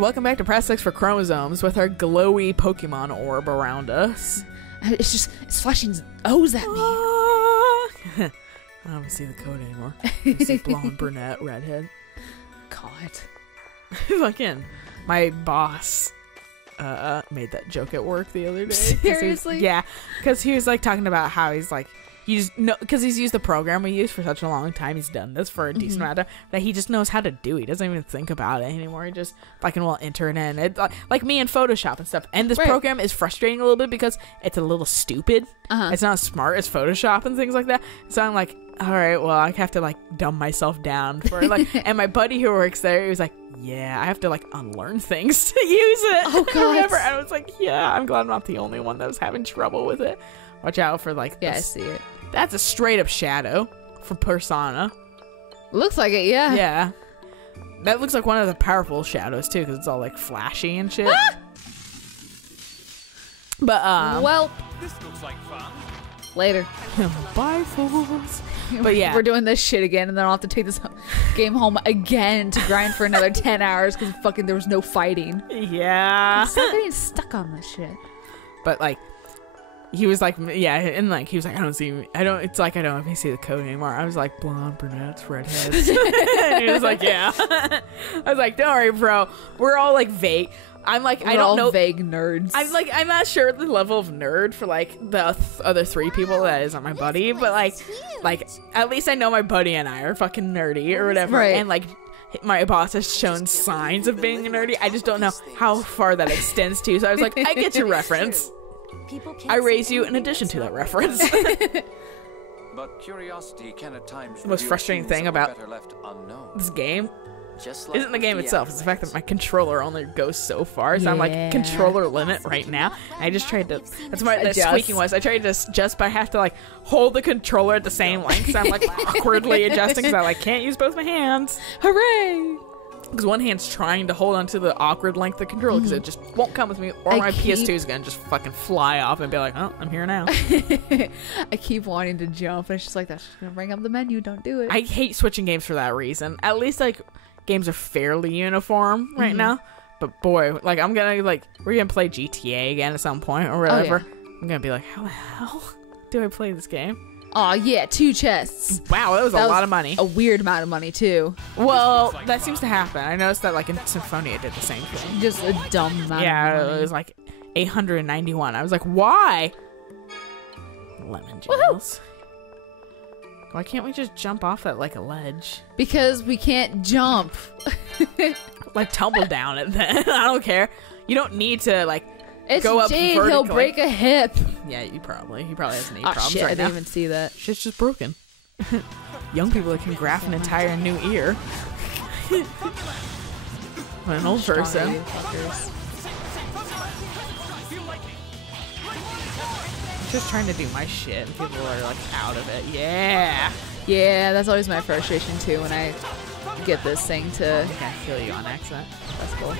and welcome back to Press X for Chromosomes with our glowy Pokemon orb around us. It's flashing O's at me. I don't even see the code anymore. I see blonde, brunette, redhead. God. Fucking, my boss made that joke at work the other day. Seriously? Yeah, because he was like talking about how he's like, because he's used the program we use for such a long time. He's done this for a decent amount of time that he just knows how to do. He doesn't even think about it anymore. He just fucking will enter it in. It's like me in Photoshop and stuff. And this program is frustrating a little bit because it's a little stupid. It's not as smart as Photoshop and things like that. So I'm like, all right, well, I have to like dumb myself down for like. And my buddy who works there, he was like, yeah, I have to like unlearn things to use it. Oh God. And I was like, yeah, I'm glad I'm not the only one that was having trouble with it. Watch out for like. Yeah, I see it. That's a straight up shadow from Persona. Looks like it, yeah. Yeah. That looks like one of the powerful shadows too, because it's all like flashy and shit. But well, This looks like fun. later. Bye, fools. But yeah, We're doing this shit again, and then I'll have to take this game home again to grind for another 10 hours because fucking there was no fighting. yeah. Stop getting stuck on this shit. But like, he was like, yeah, and like he was like, it's like I don't even see the code anymore. I was like, blonde, brunettes, redheads. And he was like, yeah. I was like, don't worry, bro. We're all like vague. I'm like, I don't know. Vague nerds. I'm not sure the level of nerd for like the other three people that isn't my buddy, but like at least I know my buddy and I are fucking nerdy or whatever, Right. and like my boss has shown signs of being nerdy. I just don't know how far that extends to. So I was like, I get your reference. I raise you in addition to that reference. But curiosity can at times The most reveal frustrating things thing that were about better left unknown. this game Just like isn't the with game itself. It's the fact that my controller only goes so far. So I'm Yeah. like controller limit right now. And I just tried to. That's what that Adjust. squeaking was. I tried to adjust, but I have to like hold the controller at the same length. So I'm like awkwardly adjusting because I like can't use both my hands. Hooray! Because one hand's trying to hold onto the awkward length of the controller because it just won't come with me, or my PS2 is gonna just fucking fly off and be like, oh, I'm here now. I keep wanting to jump, and it's just like, that's just gonna bring up the menu. Don't do it. I hate switching games for that reason. At least like games are fairly uniform right now. But boy, like I'm gonna like we're gonna play GTA again at some point or whatever. I'm gonna be like, how the hell do I play this game? Oh yeah, 2 chests. Wow, that was a lot of money. A weird amount of money too. Well, that seems to happen. I noticed that like in Symphonia did the same thing. Just a dumb amount. Yeah, of money. it was like 891. I was like, why? Lemon juice. Why can't we just jump off at like a ledge? Because we can't jump. Like tumble down it then. I don't care. You don't need to like It's go up Jade. vertically. He'll break a hip. Yeah, he probably has knee Oh problems shit! right I now. didn't even see that. Shit's just broken. Young people that can graft an entire new ear. When an old person. Just trying to do my shit and people are like out of it. Yeah. Yeah, that's always my frustration too when I get this thing to. I think I kill you on accident. That's cool.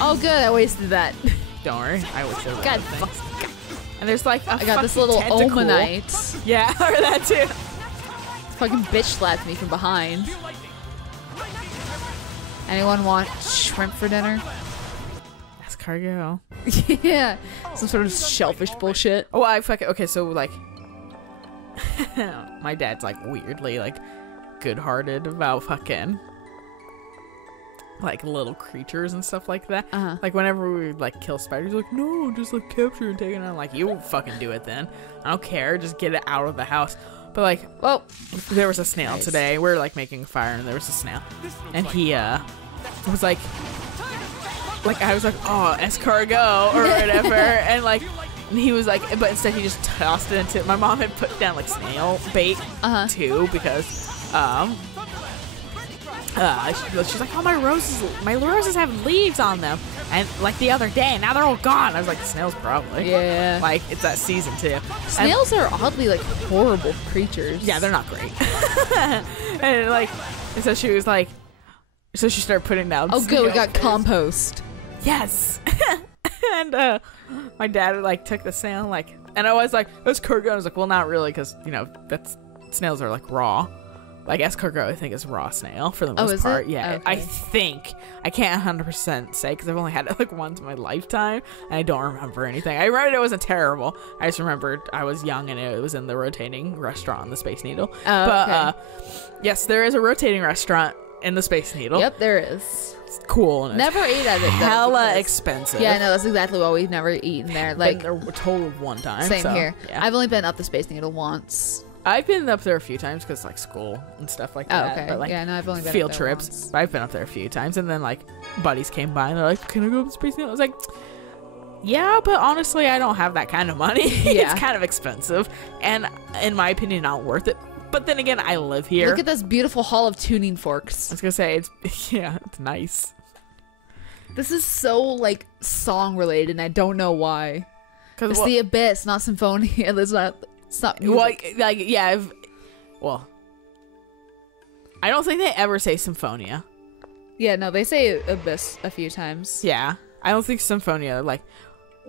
Oh good, I wasted that. Don't worry. I would kill God, that. And there's like I got this little tentacle. Omanite. Yeah, or that too. Fucking bitch slapped me from behind. Anyone want shrimp for dinner? That's cargo. Yeah, some sort of shellfish bullshit. Oh, I fucking okay. So like, my dad's like weirdly like good-hearted about fucking like little creatures and stuff like that. Like whenever we would like kill spiders, like no, just like capture and take it. And I'm like, you fucking do it then. I don't care. Just get it out of the house. But like, Well, there was a snail today. We were like making a fire, and there was a snail, and he was like I was like, oh, escargot or whatever, and like. And he was like, but instead he just tossed it into. My mom had put down like snail bait too because, she's like, oh, my roses have leaves on them, and like the other day, now they're all gone. I was like, snails probably. yeah. Like it's that season too. Snails are oddly like horrible creatures. Yeah, they're not great. And like, and so she was like, so she started putting down. Oh good, we got snail compost. Yes. And my dad like took the snail like, and I was like, "That's cargo." I was like, "Well, not really, because you know that's snails are like raw." Like escargot, I think is raw snail for the most is part. it? Yeah, Okay. I think. I can't 100% say because I've only had it like once in my lifetime, and I don't remember anything. I remember it wasn't terrible. I just remembered I was young and it was in the rotating restaurant on the Space Needle. But yes, there is a rotating restaurant in the Space Needle. Yep, there is. It's cool. And Never ate at it. though, hella because- expensive. Yeah, no, that's exactly why we've never eaten there. Like, Been there a total of one time. same so, here. Yeah. I've only been up the Space Needle once. I've been up there a few times because like school and stuff like that. okay. But, like, Yeah, no, I've only been up field there trips. once. I've been up there a few times, and then like buddies came by and they're like, "Can I go up to Space Needle?" I was like, "Yeah, but honestly, I don't have that kind of money. Yeah. It's kind of expensive, and in my opinion, not worth it." But then again, I live here. Look at this beautiful hall of tuning forks. I was gonna say it's it's nice. This is so like song related, and I don't know why. It's the Abyss, not Symphonia. It's not music. Well, I don't think they ever say Symphonia. Yeah, no, they say Abyss a few times. Yeah, I don't think Symphonia like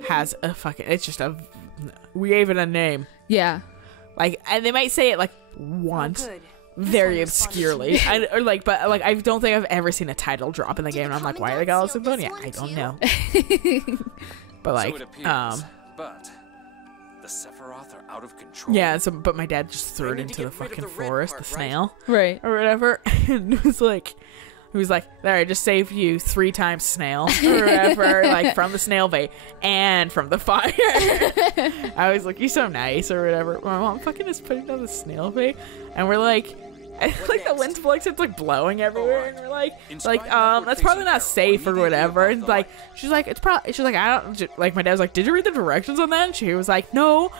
has a fucking. It's just a. We gave it a name. Yeah. Like, and they might say it like once, Good. very obscurely. But I don't think I've ever seen a title drop in the game, and I'm like, why are they call it Symphonia? I don't know. But like, so it appears, but the Sephiroth are out of control. yeah. So, but my dad just threw I it need to into the get rid of fucking the red forest, part, the right? snail Right. or whatever, and it was like. He was like, there, I just saved you 3 times snail or whatever, like from the snail bait and from the fire. I was like, you're so nice or whatever. My mom fucking just put it on the snail bait, and we're like, like the wind's blowing, so it's like blowing everywhere, and we're like, that's probably not safe or whatever. And like, she's like, I don't like. My dad was like, did you read the directions on that? And she was like, no.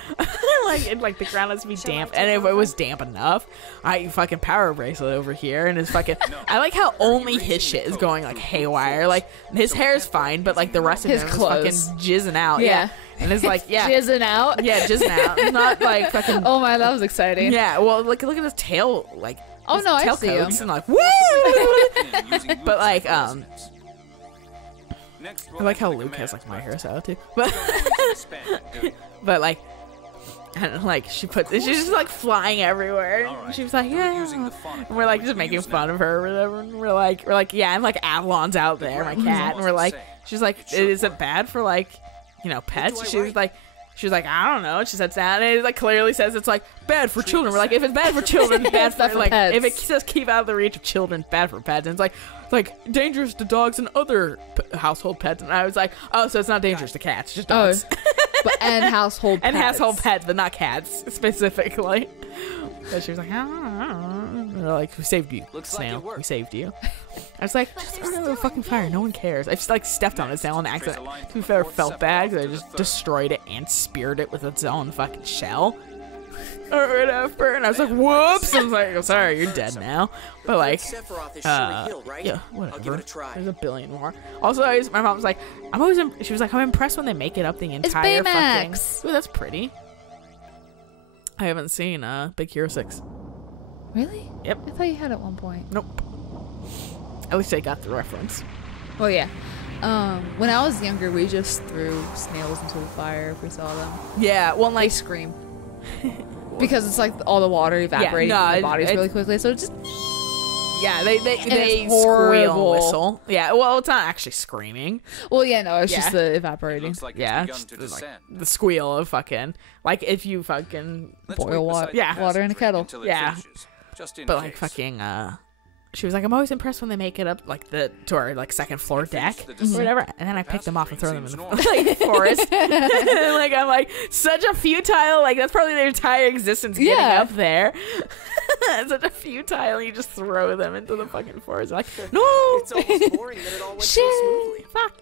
like the ground has to be damp, and if it was damp enough, I fucking power bracelet over here, and it's fucking. I like how only his shit is going like haywire. Like his hair is fine, but like the rest of His him clothes. is fucking jizzing out. Yeah. And it's like, yeah, Jizzing out. yeah, jizzing out. It's not like fucking. Oh my, that was exciting. Yeah, well, look at his tail, like. Oh his no, I tail see him. coats, and like, woo! But like, I like how Luke has like my hairstyle too. But like, and like she's just like flying everywhere. And she was like, yeah. And we're like just making fun of her or whatever. And we're like, yeah, and like Avalon's out there, my cat, and we're like, she's like, is it bad for like, pets? She was like, I don't know. She said that, and it like clearly says it's like bad for children. We're like, if it's bad for children, it's bad bad for for like pets. if it says keep out of the reach of children, bad for pets. And it's like dangerous to dogs and other household pets. And I was like, oh, so it's not dangerous to cats, just dogs. And household And pets. household pets, but not cats specifically. So she was like, I don't know. And we're like, we saved you, Looks like snail. it worked. We saved you. I was like, just throw it into the fucking fire. No one cares. I just like stepped on its snail on accident. To be fair, felt bad because I just destroyed it and speared it with its own fucking shell. Or whatever. And I was like, whoops. I was like, oh, sorry, you're dead now. But like, yeah, whatever. There's a billion more. Also, my mom was like, she was like, I'm impressed when they make it up the entire fucking. Ooh, that's pretty. I haven't seen Big Hero 6. Really? Yep. I thought you had at one point. Nope. At least I got the reference. Well, yeah. When I was younger, we just threw snails into the fire if we saw them. Yeah, well, They like, scream. Because it's like all the water evaporating no, from their bodies it's- really quickly, so it's just yeah, they it's squeal and horrible. whistle. Yeah, well, it's not actually screaming. well, yeah, no, it's Yeah. just the evaporating. Looks like Yeah, it's it's begun to just, like, descend. the squeal of fucking, like, if you fucking, Let's boil wait water- beside yeah, the water in a passage kettle. until it Yeah. finishes, just in but like case. fucking, she was like, I'm always impressed when they make it up, like, to our, like, second floor deck, the or descent. whatever, and then I picked them off and throw them in Seems the, normal. like, forest. And, like, I'm like, such a futile, like, that's probably their entire existence getting Yeah. up there. Such a futile, you just throw them into the fucking forest. Like, no! It's almost boring that it all went so Shit. smoothly. Fuck.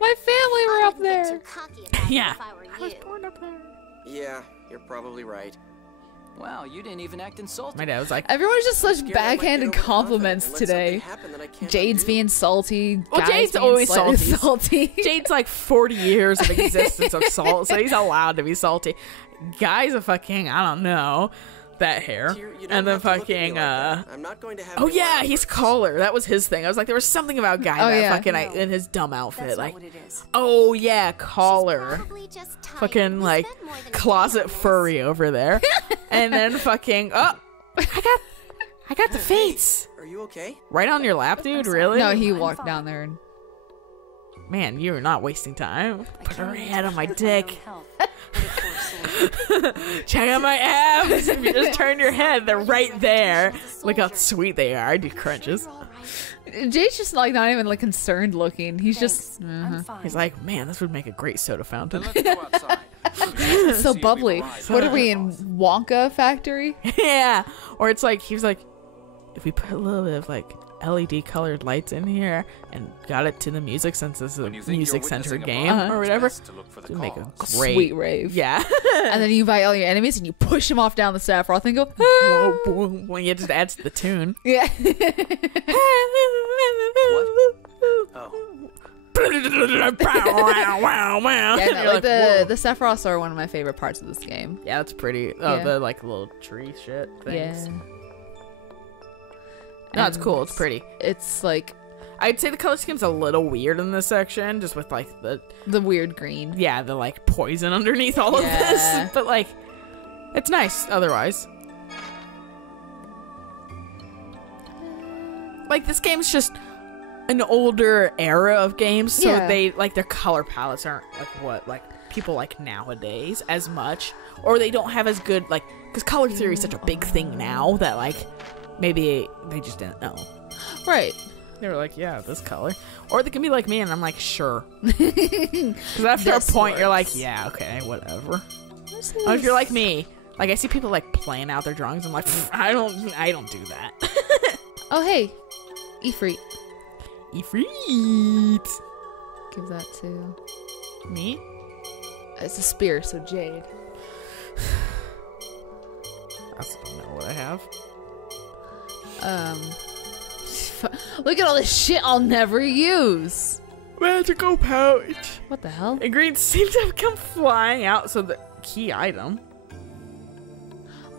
My family were up I wouldn't get there. too cocky about it Yeah. if I were I was you. born up there. Yeah, you're probably right. Wow, you didn't even act insulted. My dad was like, Everyone's just such Scared I might get backhanded overconfident compliments and let today. something happen that I can't Jade's undo. being salty. Well, Guy's Jade's being always slightly salty. salty. Jade's like 40 years of existence of salt, so he's allowed to be salty. Guy's a fucking, I don't know, that hair. You don't And then have to look at me fucking, like that. I'm not going to have oh any yeah, more he's efforts. collar. That was his thing. I was like, there was something about Guy Oh, that yeah. fucking, No. in his dumb outfit. That's Like, not what it is. oh yeah, collar. Probably just tired. Fucking, We like, spent more than a day closet on this. furry over there. And then fucking, oh, I got the fates. Are you okay? Right on your lap, dude? Really? No, he walked down there and Man, you're not wasting time. Put her head on my dick. Check out my abs. If you just turn your head, they're right there. Look how sweet they are. I do crunches. Jay's just like not even like concerned looking. He's just He's like, man, this would make a great soda fountain. Let's go outside. it's so bubbly. What are we in Wonka factory? Yeah. Or it's like, he was like, if we put a little bit of like LED colored lights in here and got it to the music, since this is a music centered game or whatever, to look for the it'd make a calls. great Sweet rave. Yeah. And then you invite all your enemies and you push them off down the Sephiroth and go, Whoa, boom, when it just adds to the tune. yeah. Oh. Yeah, no, like the Sephiroths are one of my favorite parts of this game. Yeah, that's pretty. Oh, Yeah. the like little tree shit things. Yeah. No, it's And cool. It's pretty. It's like I'd say the color scheme's a little weird in this section, just with like the weird green. the like poison underneath all of Yeah. this. But like, it's nice otherwise. Like, this game's just an older era of games, so Yeah. they like their color palettes aren't like what like people like nowadays as much, or they don't have as good like, because color theory is such a big thing now that like maybe they just didn't know. Right. They were like, yeah, this color. Or they can be like me, and I'm like, sure. Because after This a point, you're like, works. yeah, okay, whatever. Or if you're like me, like I see people like playing out their drawings, I'm like, I don't do that. Oh, hey. Ifrit. Ifrit. Give that to... Me? It's a spear, so Jade. I still don't know what I have. Look at all this shit I'll never use. Magical pouch. What the hell? Ingredients seem to have come flying out, so the key item.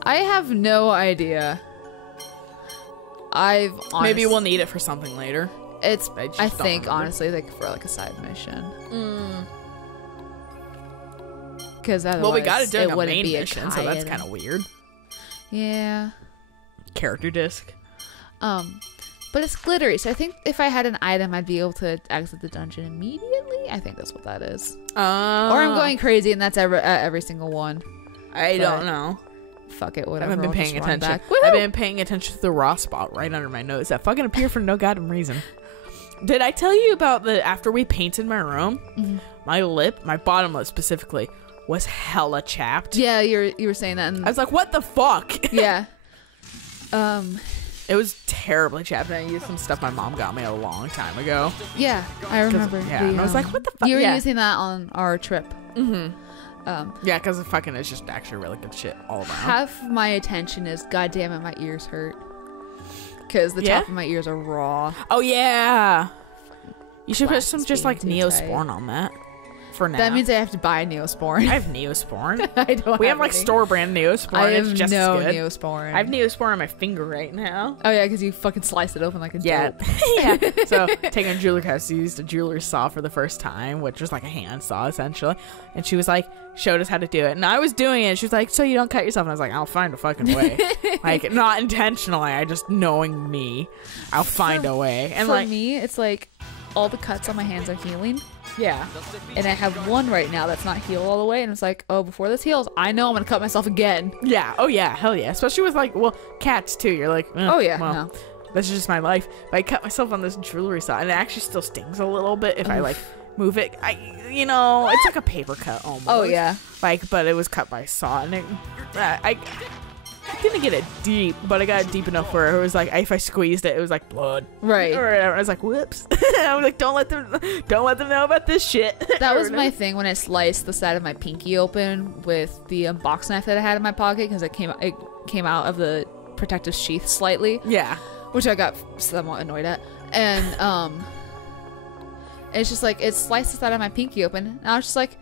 I have no idea. Maybe we'll need it for something later. It's. I just I don't think remember. honestly, like for like a side mission. Because otherwise, Well, we got it during a wouldn't main be mission, so that's item. kind of weird. Yeah. Character disc. But it's glittery, so I think if I had an item, I'd be able to exit the dungeon immediately. I think that's what that is. Or I'm going crazy, and that's every single one. I don't know. Fuck it, I whatever. haven't been I'll just paying run attention. back. I've been paying attention to the raw spot right under my nose that fucking appeared for no goddamn reason. Did I tell you about the after we painted my room? Mm-hmm. My lip, my bottom lip specifically, was hella chapped. Yeah, you were saying that. And I was like, what the fuck? yeah. It was terribly chapped, and I used some stuff my mom got me a long time ago. Yeah, I remember. Yeah, and I was like, what the fuck? You were Yeah. using that on our trip. Yeah, because it fucking is just actually really good shit all around. Half my attention is, God damn it, my ears hurt. Because the Yeah? top of my ears are raw. Oh, yeah. You should put Glasses some just being like too Neosporin tight. on that for now. That means I have to buy Neosporin. I have Neosporin. I don't We have like any. store brand Neosporin. I It's have just no as good. Neosporin. I have Neosporin on my finger right now. Oh yeah, because you fucking sliced it open like a Yeah. dope. Yeah. So taking a jeweler house, used a jeweler's saw for the first time, which was like a hand saw essentially. And she was like, showed us how to do it. And I was doing it. She was like, so you don't cut yourself. And I was like, I'll find a fucking way. Like, not intentionally. I just knowing me, I'll find a way. And For like, me, it's like all the cuts on my hands are healing. yeah. And I have one right now that's not healed all the way. And it's like, oh, before this heals, I know I'm going to cut myself again. Yeah. Oh yeah. Hell yeah. Especially with like, well, cats too. You're like, Oh yeah, well, no. that's just my life. But I cut myself on this jewelry saw, and it actually still stings a little bit if I like move it. It's like a paper cut almost. Oh yeah. Like, but it was cut by saw, and I didn't get it deep, but I got it deep enough where it was like, if I squeezed it, it was like blood. Right. Or whatever. I was like, whoops. I was like, don't let them know about this shit. That Or was my whatever. thing when I sliced the side of my pinky open with the box knife that I had in my pocket because it came out of the protective sheath slightly, Yeah. which I got somewhat annoyed at. And it's just like it sliced the side of my pinky open, and I was just like,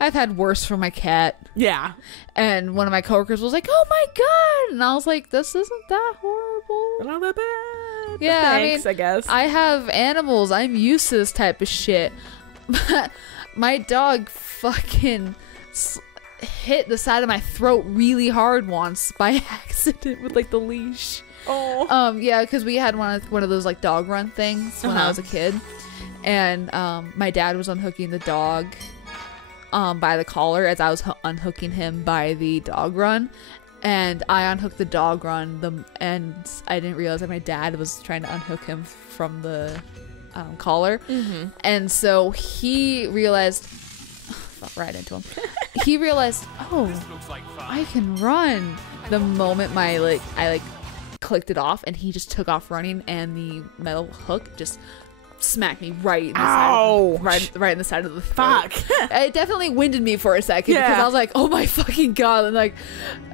I've had worse for my cat. Yeah. And one of my coworkers was like, oh my god, and I was like, this isn't that horrible. Not that bad. But Yeah, thanks, I I guess. I have animals. I'm used to this type of shit. My dog fucking hit the side of my throat really hard once by accident with like the leash. Oh. Yeah, because we had one of those like dog run things when I was a kid, and my dad was unhooking the dog by the collar as I was unhooking him by the dog run, and I unhooked the dog run and I didn't realize that my dad was trying to unhook him from the collar, and so he realized. Right into him. He realized, oh, I can run. The moment I clicked it off, and he just took off running, and the metal hook just smacked me right in the side right in the side of the throat. Fuck. It definitely winded me for a second because I was like, oh my fucking god, and like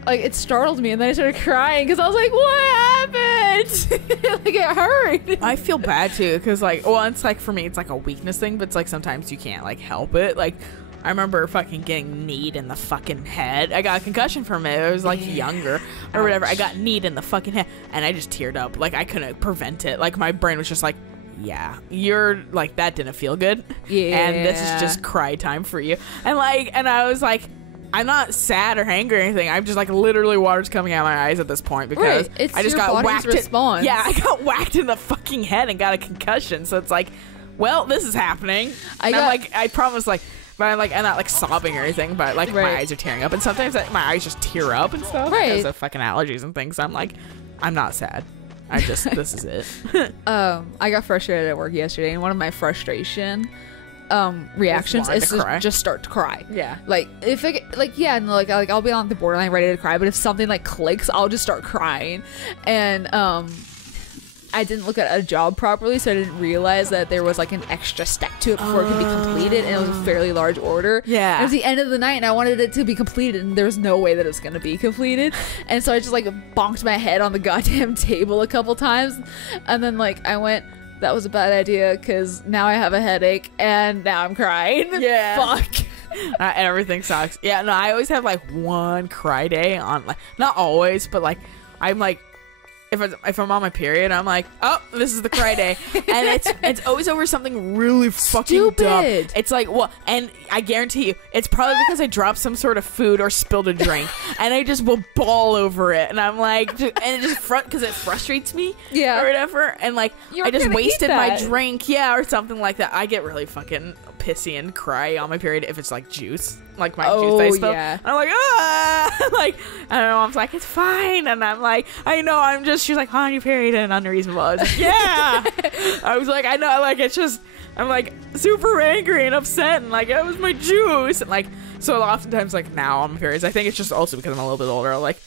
it startled me, and then I started crying because I was like, what happened? Like, it hurt. I feel bad too because like, well, it's like for me it's like a weakness thing, but it's like sometimes you can't like help it. Like I remember fucking getting kneed in the fucking head. I got a concussion from it. I was like younger or whatever. I got kneed in the fucking head and I just teared up. Like I couldn't prevent it. Like my brain was just like, yeah, you're like, that didn't feel good. Yeah. And this is just cry time for you. And like, and I was like, I'm not sad or angry or anything. I'm just like literally water's coming out of my eyes at this point because It's I just your got body's whacked. response. Yeah, I got whacked in the fucking head and got a concussion. So it's like, well, this is happening. I promise, like, but I'm not like sobbing or anything, but like my eyes are tearing up, and sometimes my eyes just tear up and stuff because of fucking allergies and things. So I'm like, I'm not sad. I just this is it. I got frustrated at work yesterday, and one of my frustration reactions is to just start to cry. Yeah, like if I'll be on the borderline ready to cry, but if something like clicks, I'll just start crying. And I didn't look at a job properly, so I didn't realize that there was like an extra step to it before it could be completed, and it was a fairly large order. Yeah, it was the end of the night, and I wanted it to be completed, and there was no way that it was going to be completed, and so I just like bonked my head on the goddamn table a couple times, and then like I went, that was a bad idea because now I have a headache and now I'm crying. Yeah, fuck. Everything sucks. Yeah, no, I always have like one cry day on, like, not always, but like I'm like, if I'm on my period, I'm like, oh, this is the cry day, and it's always over something really fucking dumb. It's like, well, and I guarantee you, it's probably because I dropped some sort of food or spilled a drink, and I just will bawl over it, and I'm like, and it just because it frustrates me, or whatever, and like I just wasted my drink, or something like that. I get really fucking pissy and cry on my period if it's like juice. Like my juice I spilled. Yeah. I'm like, like, I don't know, mom's like, it's fine, and I'm like, I know, she's like, on your period and unreasonable. I was like, yeah. I was like, I know, like, it's just, I'm like super angry and upset, and like, it was my juice, and like, so oftentimes like now on my periods, I think it's just also because I'm a little bit older, like,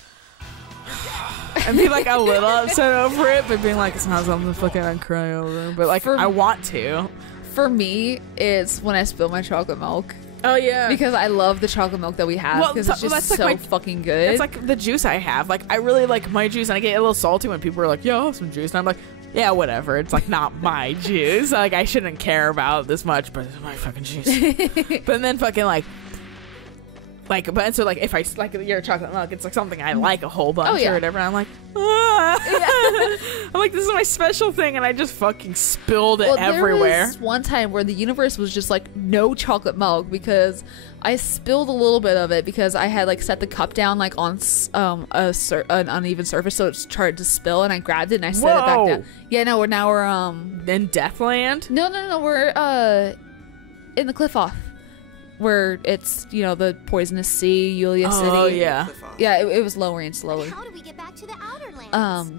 and be like a little upset over it, but being like, it's not something to fucking cry over, but like, I want to. For me, it's when I spill my chocolate milk. Oh yeah, because I love the chocolate milk that we have because it's just so fucking good. It's like the juice I have. Like I really like my juice, and I get a little salty when people are like, "Yeah, I'll have some juice," and I'm like, "Yeah, whatever." It's like not my juice. Like I shouldn't care about it this much, but it's my fucking juice. But then fucking like, but so like if I like your chocolate milk, it's like something I like a whole bunch or whatever. And I'm like, I'm like, this is my special thing, and I just fucking spilled it everywhere. There was one time where the universe was just like, no chocolate milk, because I spilled a little bit of it because I had like set the cup down like on an uneven surface, so it started to spill, and I grabbed it and I set it back down. Yeah, no, we're in Deathland. No, we're in the cliff off. Where it's, the poisonous sea, Yulia City. Oh, yeah. Yeah, it was lowering slowly. How do we get back to the outer lands?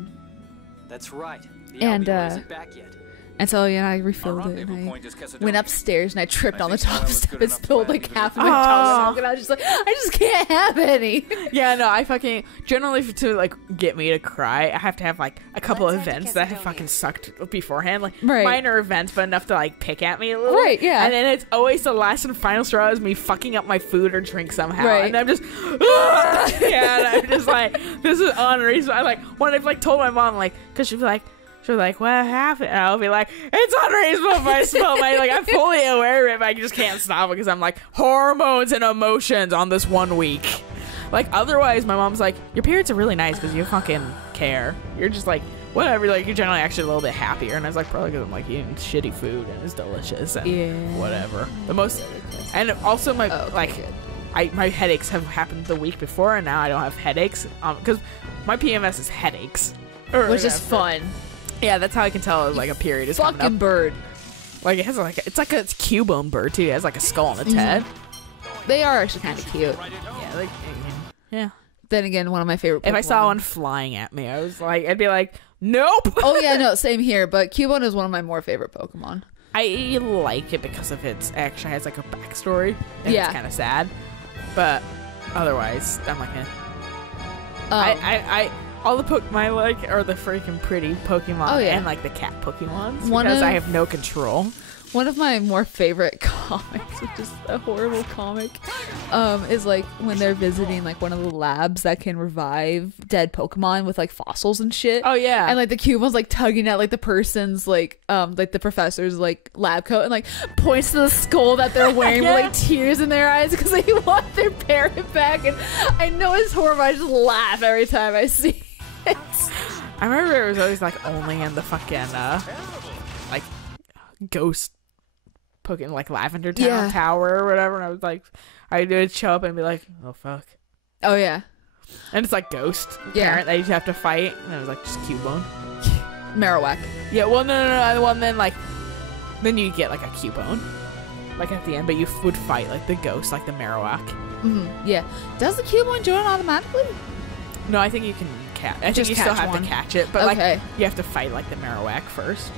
That's right. The and isn't back yet. And so, I refilled it, and I went upstairs, and I tripped on the top step and spilled like half of my chocolate milk, and I was just like, I just can't have any. Yeah, no, I fucking, generally to like get me to cry, I have to have like a couple of events that have fucking sucked beforehand, like minor events, but enough to like pick at me a little. Right, yeah. And then it's always the last and final straw is me fucking up my food or drink somehow. Right. And I'm just, and I'm just like, this is unreasonable. I like, when I've like told my mom, like, cause she'd be like, what happened? And I'll be like, it's unreasonable if I spill my, like, I'm fully aware of it, but I just can't stop it because I'm like, hormones and emotions on this 1 week. Like, otherwise, my mom's like, your periods are really nice because you fucking care. You're just like, whatever, like, you're generally actually a little bit happier. And I was like, probably because I'm like eating shitty food and it's delicious and whatever. The most, and also my, my headaches have happened the week before, and now I don't have headaches because my PMS is headaches, Which is fun. Yeah, that's how I can tell like a period is coming Fucking up. bird. Like it has like it's like a Cubone bird too. It has like a skull on its head. They are actually kind of cute. Yeah, like yeah. Then again, one of my favorite Pokemon. If I saw one flying at me, I'd be like, nope. Oh yeah, no, same here. But Cubone is one of my more favorite Pokemon. I like it because of its actually has like a backstory. And Yeah. It's kind of sad, but otherwise, I'm like, I all the Pokemon I like are the freaking pretty Pokemon and like the cat Pokemons because I have no control. One of my more favorite comics, which is a horrible comic, is like when they're visiting like one of the labs that can revive dead Pokemon with like fossils and shit. Oh yeah, and like the Cubone's like tugging at like the person's like the professor's like lab coat and like points to the skull that they're wearing with like tears in their eyes because they want their parent back. And I know it's horrible. I just laugh every time I see it. I remember it was always like only in the fucking like ghost Pokemon like Lavender Town Tower or whatever, and I was like, I would show up and be like, oh fuck. Oh yeah. And it's like ghost parent that you have to fight, and it was like just Cubone. Marowak. Yeah, well no. Well then you get like a Cubone, like at the end, but you would fight like the ghost, like the Marowak. Yeah. Does the Cubone join automatically? No, I think you can catch. I think Just you still catch have one. to catch it, but Okay. like you have to fight like the Marowak first.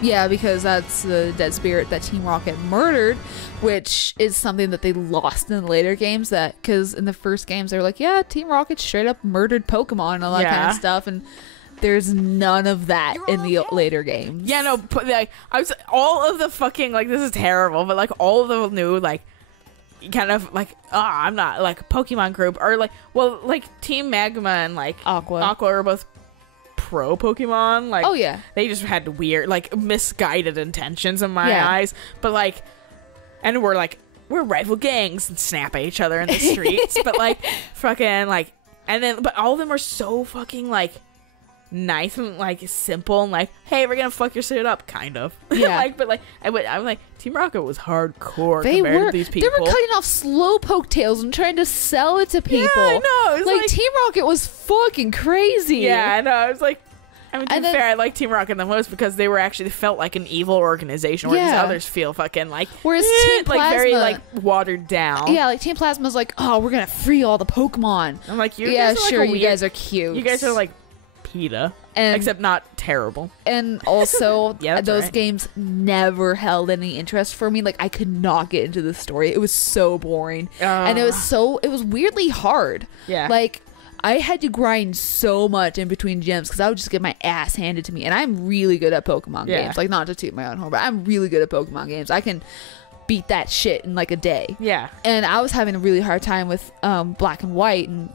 Yeah, because that's the dead spirit that Team Rocket murdered, which is something that they lost in the later games. That because in the first games they were like, yeah, Team Rocket straight up murdered Pokemon and all that kind of stuff, and there's none of that in the later games. Yeah, no, like I was all of the fucking like this is terrible, but like all of the new like kind of like I'm not like Pokemon group or like like Team Magma and like Aqua are both pro Pokemon. Like oh yeah, they just had weird like misguided intentions in my Yeah. eyes, but like and we're rival gangs and snap at each other in the streets, but like fucking like and then but all of them are so fucking like nice and like simple and like hey we're gonna fuck your shit up kind of Yeah. but like I'm like Team Rocket was hardcore they compared were. to these people. They were cutting off Slowpoke tails and trying to sell it to people. Yeah, I know. It was like Team Rocket was fucking crazy. yeah, I know. I was like, I mean, to And be then- fair, I like Team Rocket the most because they were actually felt like an evil organization, where these Yeah. others feel fucking like Whereas Team like very Plasma- like watered down. Yeah, like Team Plasma's like, oh, we're gonna free all the Pokemon. I'm like, you Yeah, guys are like sure, a you weird- guys are cute. You guys are like PETA, And- except not terrible. And also, Yeah, that's those right. games never held any interest for me. Like, I could not get into the story. It was so boring. And it was weirdly hard. Yeah. Like, I had to grind so much in between gyms because I would just get my ass handed to me. And I'm really good at Pokemon Yeah. games. Like, not to toot my own horn, but I'm really good at Pokemon games. I can beat that shit in like a day. Yeah. And I was having a really hard time with Black and White, and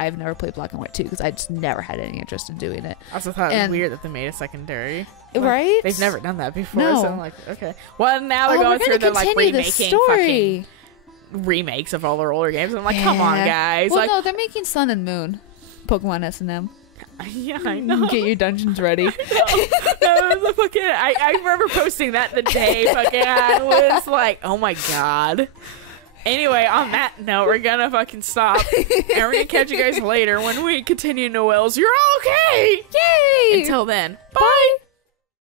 I've never played Black and White 2 because I just never had any interest in doing it. I also thought it was And- weird that they made a secondary. Right? They've never done that before, No. so I'm like, okay. Well, now they're Oh, going we're through gonna the like continue the remaking story. fucking remakes of all their older games. I'm like, come on, guys. Well, like, no, they're making Sun and Moon. Pokemon S&M. yeah, I know. Get your dungeons ready. No, the fucking, I remember posting that the day fucking I was like, oh my god. Anyway, on that note, we're gonna fucking stop. And we're gonna catch you guys later when we continue Noel's You're Okay! Yay! Until then, bye!